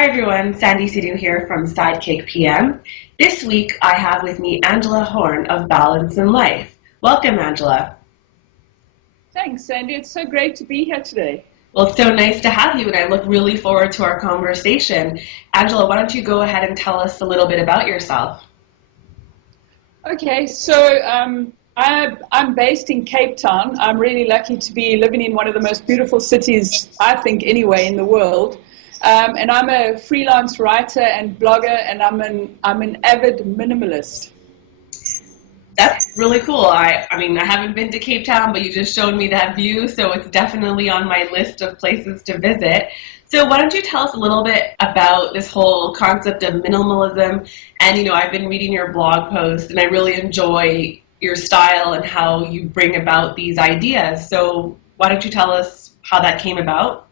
Hi everyone, Sandy Sidhu here from Sidekick PM. This week I have with me Angela Horn of Balance in Life. Welcome, Angela. Thanks, Sandy. It's so great to be here today. Well, it's so nice to have you, and I look really forward to our conversation. Angela, why don't you go ahead and tell us a little bit about yourself? Okay, so I'm based in Cape Town. I'm really lucky to be living in one of the most beautiful cities, I think, anyway, in the world. And I'm a freelance writer and blogger, and I'm an avid minimalist. That's really cool. I mean, I haven't been to Cape Town, but you just showed me that view, so it's definitely on my list of places to visit. So why don't you tell us a little bit about this whole concept of minimalism? And, I've been reading your blog post, and I really enjoy your style and how you bring about these ideas. So why don't you tell us how that came about?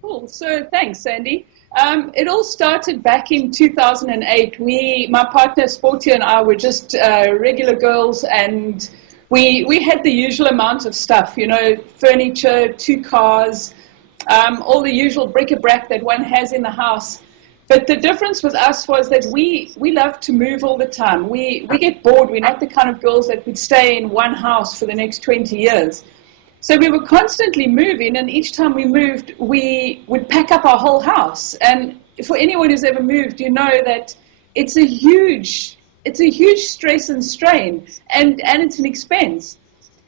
Cool. So thanks, Sandy. It all started back in 2008. My partner Sporty and I were just regular girls, and we had the usual amount of stuff, furniture, 2 cars, all the usual bric-a-brac that one has in the house. But the difference with us was that we love to move all the time. We get bored. We're not the kind of girls that would stay in one house for the next 20 years. So we were constantly moving, and each time we moved, we would pack up our whole house. And for anyone who's ever moved, you know that it's a huge stress and strain, and it's an expense.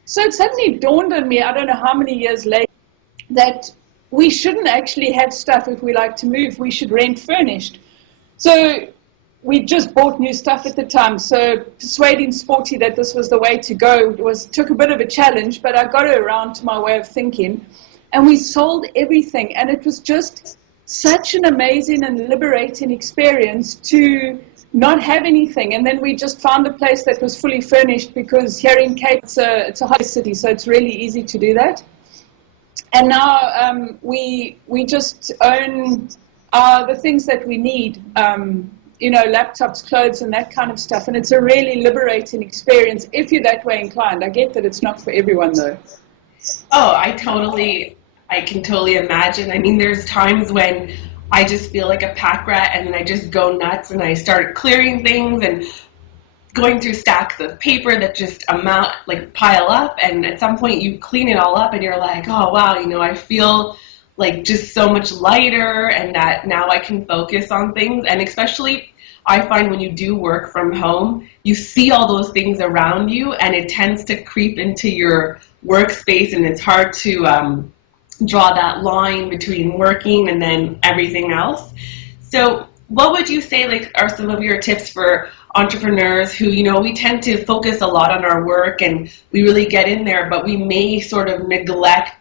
So it suddenly dawned on me, I don't know how many years later, that we shouldn't actually have stuff if we like to move. We should rent furnished. So we just bought new stuff at the time, so persuading Sporty that this was the way to go took a bit of a challenge, but I got her around to my way of thinking, and we sold everything, and it was just such an amazing and liberating experience to not have anything. And then we just found a place that was fully furnished, because here in Cape, it's a high city, so it's really easy to do that. And now we just own the things that we need. Laptops, clothes, and that kind of stuff. And it's a really liberating experience if you're that way inclined. I get that it's not for everyone, though. Oh, I can totally imagine. I mean, there's times when I just feel like a pack rat, and then I just go nuts, and I start clearing things and going through stacks of paper that just pile up. And at some point you clean it all up, and you're like, oh, wow, I feel like just so much lighter, and that now I can focus on things. And especially I find when you do work from home, you see all those things around you, and it tends to creep into your workspace, and it's hard to draw that line between working and then everything else. So what would you say are some of your tips for entrepreneurs who, we tend to focus a lot on our work, and we really get in there, but we may sort of neglect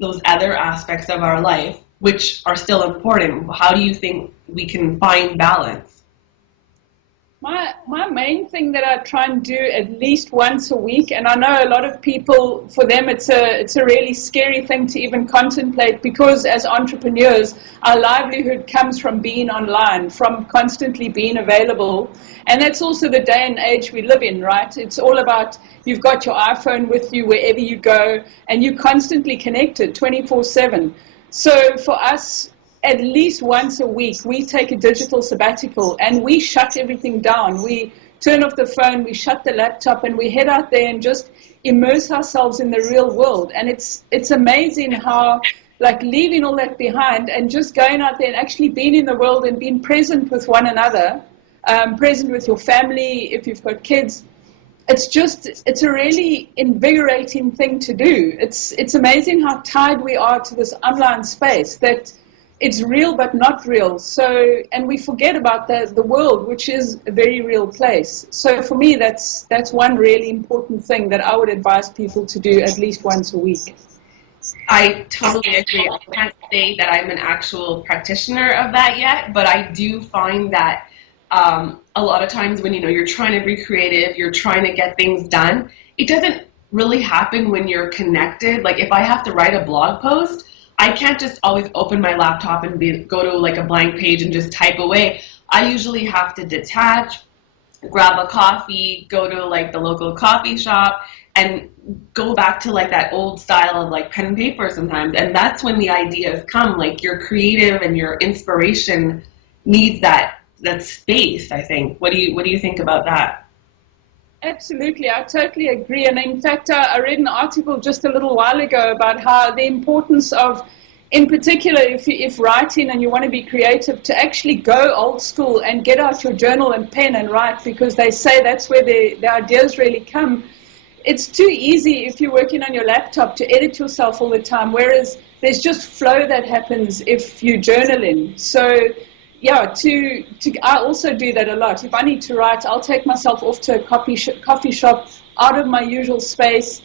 those other aspects of our life, which are still important? How do you think we can find balance? My main thing that I try and do at least once a week, and I know a lot of people, for them it's a really scary thing to even contemplate, because as entrepreneurs, our livelihood comes from being online, from constantly being available. And that's also the day and age we live in, right? It's all about, you've got your iPhone with you wherever you go, and you're constantly connected 24/7. So for us, at least once a week, we take a digital sabbatical, and we shut everything down. We turn off the phone, we shut the laptop, and we head out there and just immerse ourselves in the real world. And it's amazing how, leaving all that behind and just going out there and actually being in the world and being present with one another, present with your family, if you've got kids. It's a really invigorating thing to do. It's amazing how tied we are to this online space, that it's real but not real. So, and we forget about the world, which is a very real place. So for me, that's one really important thing that I would advise people to do at least once a week. I totally agree. I can't say that I'm an actual practitioner of that yet, but I do find that a lot of times when you're trying to be creative, you're trying to get things done, it doesn't really happen when you're connected. Like if I have to write a blog post, I can't just always open my laptop and go to a blank page and just type away. I usually have to detach, grab a coffee, go to like the local coffee shop, and go back to like that old style of like pen and paper sometimes. And that's when the ideas come. Like your creative and your inspiration needs that space, I think. What do you think about that? Absolutely, I totally agree. And in fact, I read an article just a little while ago about how the importance of, in particular, if writing and you want to be creative, to actually go old school and get out your journal and pen and write, because they say that's where the ideas really come. It's too easy if you're working on your laptop to edit yourself all the time, whereas there's just flow that happens if you journal in. So yeah, I also do that a lot. If I need to write, I'll take myself off to a coffee shop, out of my usual space,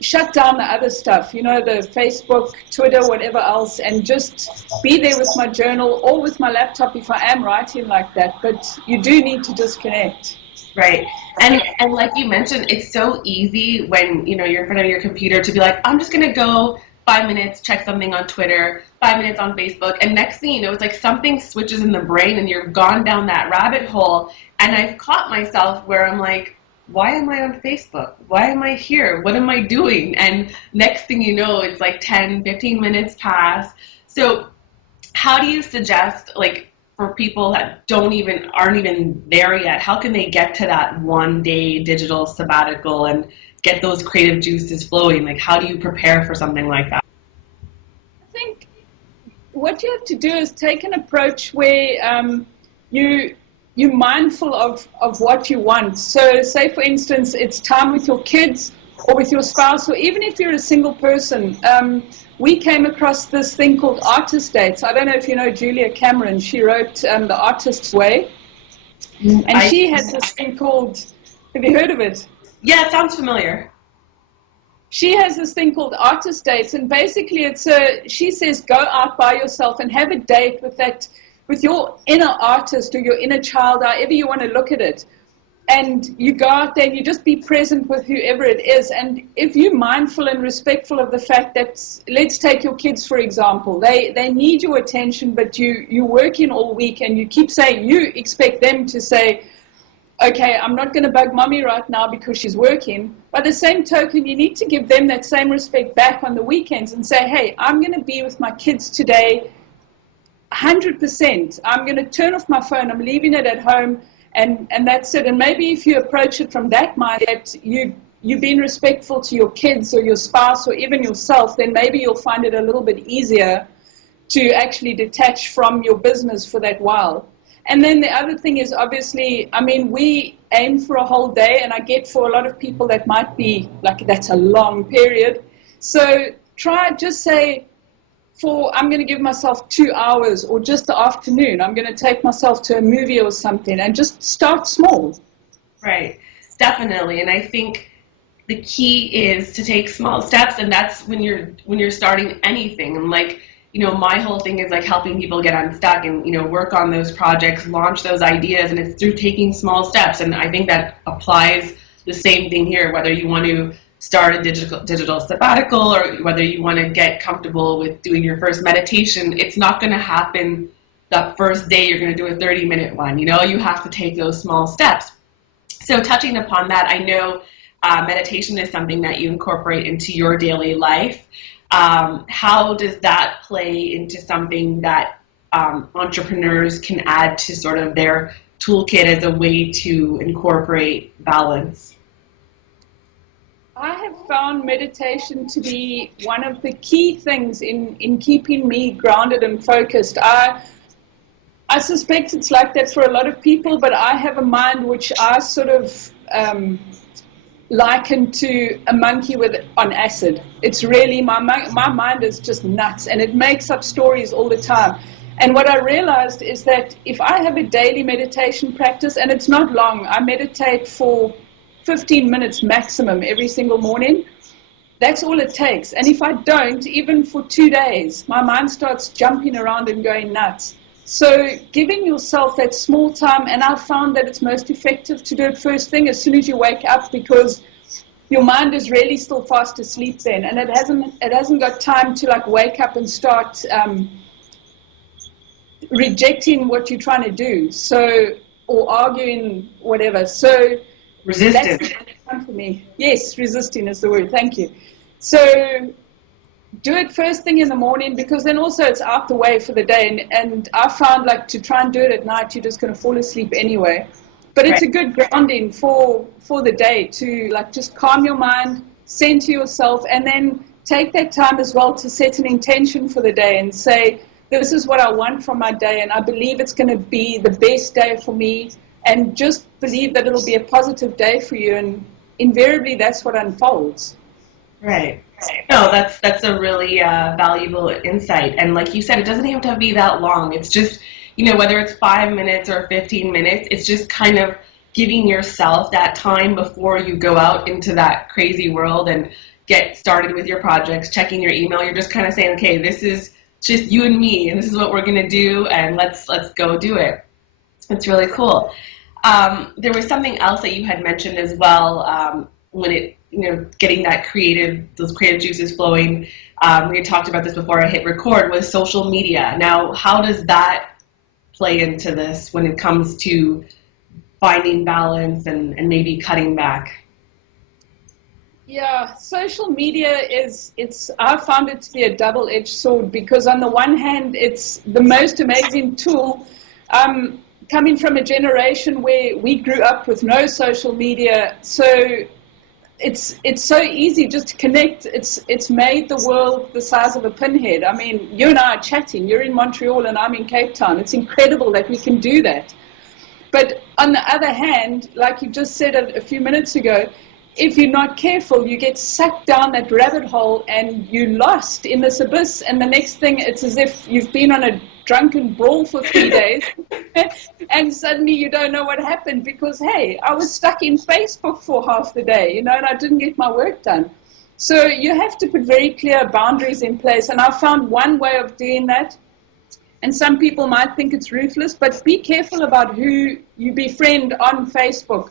shut down the other stuff, the Facebook, Twitter, whatever else, and just be there with my journal or with my laptop if I am writing like that. But you do need to disconnect. Right. And like you mentioned, it's so easy when, you're in front of your computer to be like, I'm just gonna go 5 minutes, check something on Twitter, 5 minutes on Facebook, and next thing you know, it's like something switches in the brain and you're gone down that rabbit hole. And I've caught myself where I'm like, why am I on Facebook? Why am I here? What am I doing? And next thing you know, it's like 10, 15 minutes pass. So how do you suggest, like, for people that aren't even there yet, how can they get to that 1 day digital sabbatical and get those creative juices flowing? Like, how do you prepare for something like that? I think what you have to do is take an approach where you're mindful of what you want. So say, for instance, it's time with your kids or with your spouse, or even if you're a single person. We came across this thing called artist dates. I don't know if you know Julia Cameron. She wrote The Artist's Way. And she has this thing called, have you heard of it? Yeah, it sounds familiar. She has this thing called artist dates, and basically she says go out by yourself and have a date with your inner artist or your inner child, however you want to look at it. And you go out there and you just be present with whoever it is. And if you're mindful and respectful of the fact that, let's take your kids, for example, they need your attention, but you're working all week and you keep saying, you expect them to say, okay, I'm not going to bug mommy right now because she's working. By the same token, you need to give them that same respect back on the weekends and say, hey, I'm going to be with my kids today 100%. I'm going to turn off my phone. I'm leaving it at home. And that's it. And maybe if you approach it from that mind, that you've been respectful to your kids or your spouse or even yourself, then maybe you'll find it a little bit easier to actually detach from your business for that while. And then the other thing is, obviously, I mean, we aim for a whole day, and I get for a lot of people that might be like, that's a long period. So just say, I'm going to give myself 2 hours, or just the afternoon, I'm going to take myself to a movie or something, and just start small. Right, definitely. And I think the key is to take small steps, and that's when you're starting anything. And like, my whole thing is like helping people get unstuck and, work on those projects, launch those ideas, and it's through taking small steps. And I think that applies the same thing here, whether you want to start a digital sabbatical or whether you want to get comfortable with doing your first meditation. It's not going to happen the first day you're going to do a 30-minute one. You have to take those small steps. So touching upon that, I know meditation is something that you incorporate into your daily life. How does that play into something that entrepreneurs can add to sort of their toolkit as a way to incorporate balance? I have found meditation to be one of the key things in keeping me grounded and focused. I suspect it's like that for a lot of people, but I have a mind which I sort of liken to a monkey on acid. It's really, my mind is just nuts, and it makes up stories all the time. And what I realized is that if I have a daily meditation practice, and it's not long, I meditate for 15 minutes maximum every single morning. That's all it takes. And if I don't, even for 2 days, my mind starts jumping around and going nuts. So giving yourself that small time, and I've found that it's most effective to do it first thing as soon as you wake up, because your mind is really still fast asleep then, and it hasn't got time to like wake up and start rejecting what you're trying to do. So or arguing, whatever. So Resistant. that's fun for me. Yes, resisting is the word. Thank you. So do it first thing in the morning, because then also it's out the way for the day. And I found, like, to try and do it at night, you're just going to fall asleep anyway. But it's a good grounding for the day to, like, just calm your mind, center yourself, and then take that time as well to set an intention for the day and say, this is what I want from my day, and I believe it's going to be the best day for me, and just believe that it'll be a positive day for you, and invariably that's what unfolds. Right. No, that's a really valuable insight. And like you said, it doesn't have to be that long. It's just, whether it's 5 minutes or 15 minutes, it's just kind of giving yourself that time before you go out into that crazy world and get started with your projects, checking your email. You're just kind of saying, okay, this is just you and me, and this is what we're going to do, and let's go do it. It's really cool. There was something else that you had mentioned as well, when it, getting those creative juices flowing. We had talked about this before I hit record, was social media. Now, how does that play into this when it comes to finding balance and maybe cutting back? Yeah, social media I found it to be a double-edged sword, because on the one hand, it's the most amazing tool. Coming from a generation where we grew up with no social media, so it's so easy just to connect. It's made the world the size of a pinhead. I mean, you and I are chatting. You're in Montreal and I'm in Cape Town. It's incredible that we can do that. But on the other hand, like you just said a few minutes ago, if you're not careful, you get sucked down that rabbit hole and you're lost in this abyss. And the next thing, it's as if you've been on a drunken brawl for 3 days and suddenly you don't know what happened because, hey, I was stuck in Facebook for half the day, and I didn't get my work done. So you have to put very clear boundaries in place. And I found one way of doing that, and some people might think it's ruthless, but be careful about who you befriend on Facebook.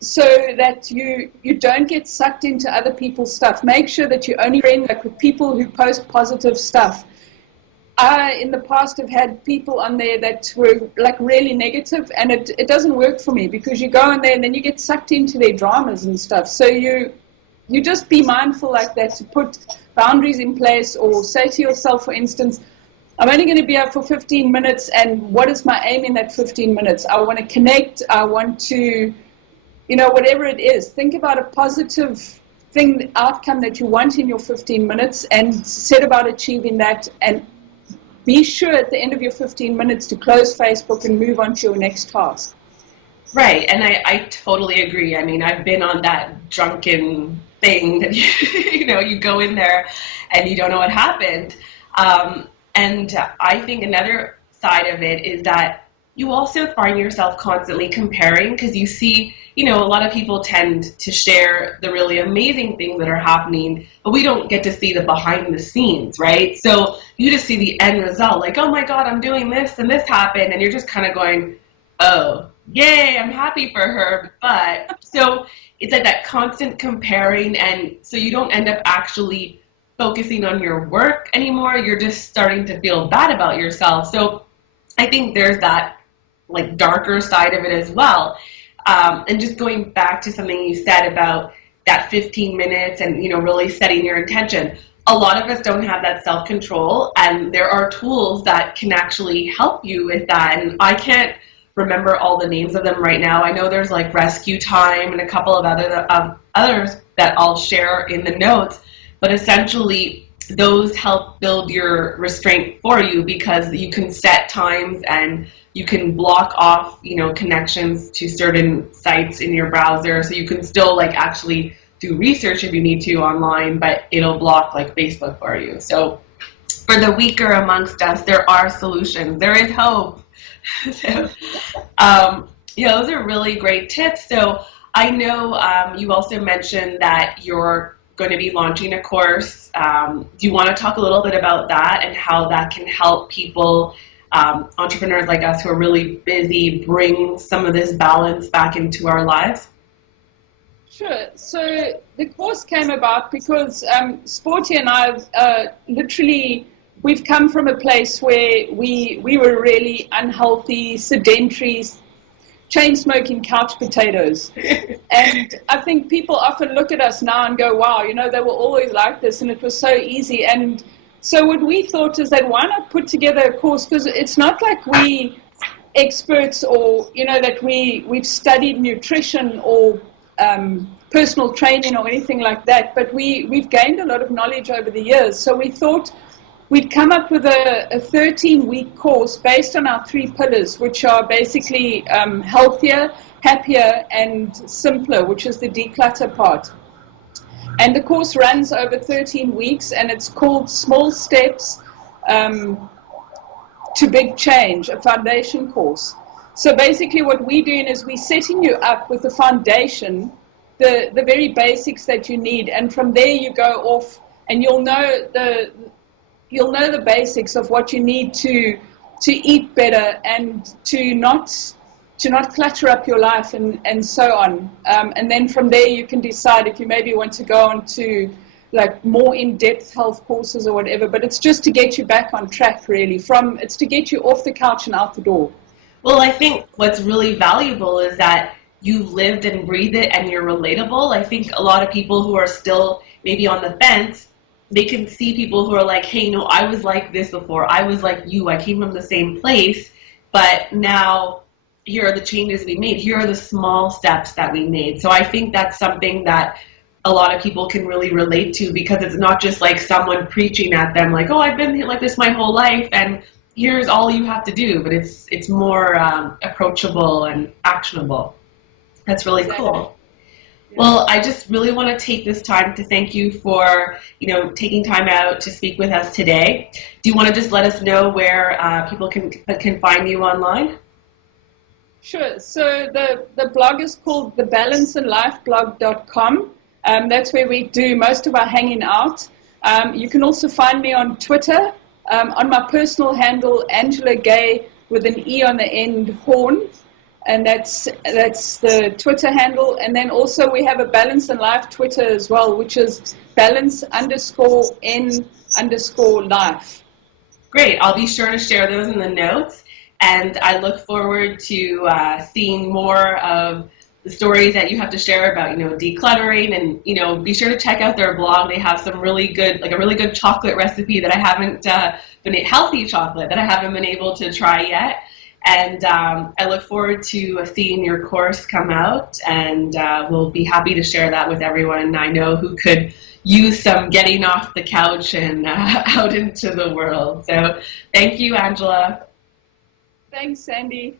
So that you don't get sucked into other people's stuff. Make sure that you only friend with people who post positive stuff. I, in the past, have had people on there that were like really negative, and it doesn't work for me, because you go in there and then you get sucked into their dramas and stuff. So you just be mindful like that, to put boundaries in place, or say to yourself, for instance, I'm only going to be out for 15 minutes, and what is my aim in that 15 minutes? I want to connect, I want to, whatever it is, think about a positive outcome that you want in your 15 minutes and set about achieving that, and be sure at the end of your 15 minutes to close Facebook and move on to your next task. Right, and I totally agree. I mean, I've been on that drunken thing that, you go in there and you don't know what happened. And I think another side of it is that you also find yourself constantly comparing, because you see, a lot of people tend to share the really amazing things that are happening, but we don't get to see the behind the scenes, right? So you just see the end result, like, oh my God, I'm doing this and this happened, and you're just kind of going, oh, yay, I'm happy for her. But so it's like that constant comparing, and so you don't end up actually focusing on your work anymore. You're just starting to feel bad about yourself. So I think there's that like darker side of it as well. And just going back to something you said about that 15 minutes and, really setting your intention. A lot of us don't have that self-control, and there are tools that can actually help you with that. And I can't remember all the names of them right now. I know there's like Rescue Time and a couple of others that I'll share in the notes, but essentially those help build your restraint for you, because you can set times and you can block off, connections to certain sites in your browser, so you can still like actually do research if you need to online, but it'll block like Facebook for you. So for the weaker amongst us, there are solutions. There is hope. So, those are really great tips. So I know you also mentioned that you're going to be launching a course. Do you want to talk a little bit about that and how that can help people, entrepreneurs like us who are really busy, bring some of this balance back into our lives? Sure. So the course came about because Sporty and I literally we've come from a place where we were really unhealthy, sedentary, chain-smoking couch potatoes. And I think people often look at us now and go, wow, you know, they were always like this and it was so easy. And so what we thought is that why not put together a course, because it's not like we experts or, you know, that we've studied nutrition or personal training or anything like that, but we've gained a lot of knowledge over the years. So we thought we'd come up with a 13-week course based on our 3 pillars, which are basically healthier, happier, and simpler, which is the declutter part. And the course runs over 13 weeks, and it's called Small Steps to Big Change, a foundation course. So basically what we're doing is we're setting you up with the foundation, the very basics that you need, and from there you go off and you'll know the basics of what you need to eat better and to not clutter up your life and so on. And then from there you can decide if you maybe want to go on to like more in-depth health courses or whatever, but it's just to get you back on track really. It's to get you off the couch and out the door. Well, I think what's really valuable is that you've lived and breathed it and you're relatable. I think a lot of people who are still maybe on the fence, they can see people who are like, hey, you know, I was like this before. I was like you. I came from the same place, but now here are the changes we made. Here are the small steps that we made. So I think that's something that a lot of people can really relate to, because it's not just like someone preaching at them like, oh, I've been like this my whole life and here's all you have to do, but it's more approachable and actionable. That's really cool. Well, I just really want to take this time to thank you for, you know, taking time out to speak with us today. Do you want to just let us know where people can find you online? Sure. So the blog is called thebalanceandlifeblog.com. That's where we do most of our hanging out. You can also find me on Twitter, on my personal handle, Angela Gay, with an E on the end, Horn. And that's the Twitter handle. And then also we have a Balance and Life Twitter as well, which is balance_n_life. Great. I'll be sure to share those in the notes. And I look forward to seeing more of the stories that you have to share about, you know, decluttering. And, you know, be sure to check out their blog. They have some really good, like a really good chocolate recipe that I haven't healthy chocolate that I haven't been able to try yet. And I look forward to seeing your course come out, and we'll be happy to share that with everyone I know who could use some getting off the couch and out into the world. So thank you, Angela. Thanks, Sandy.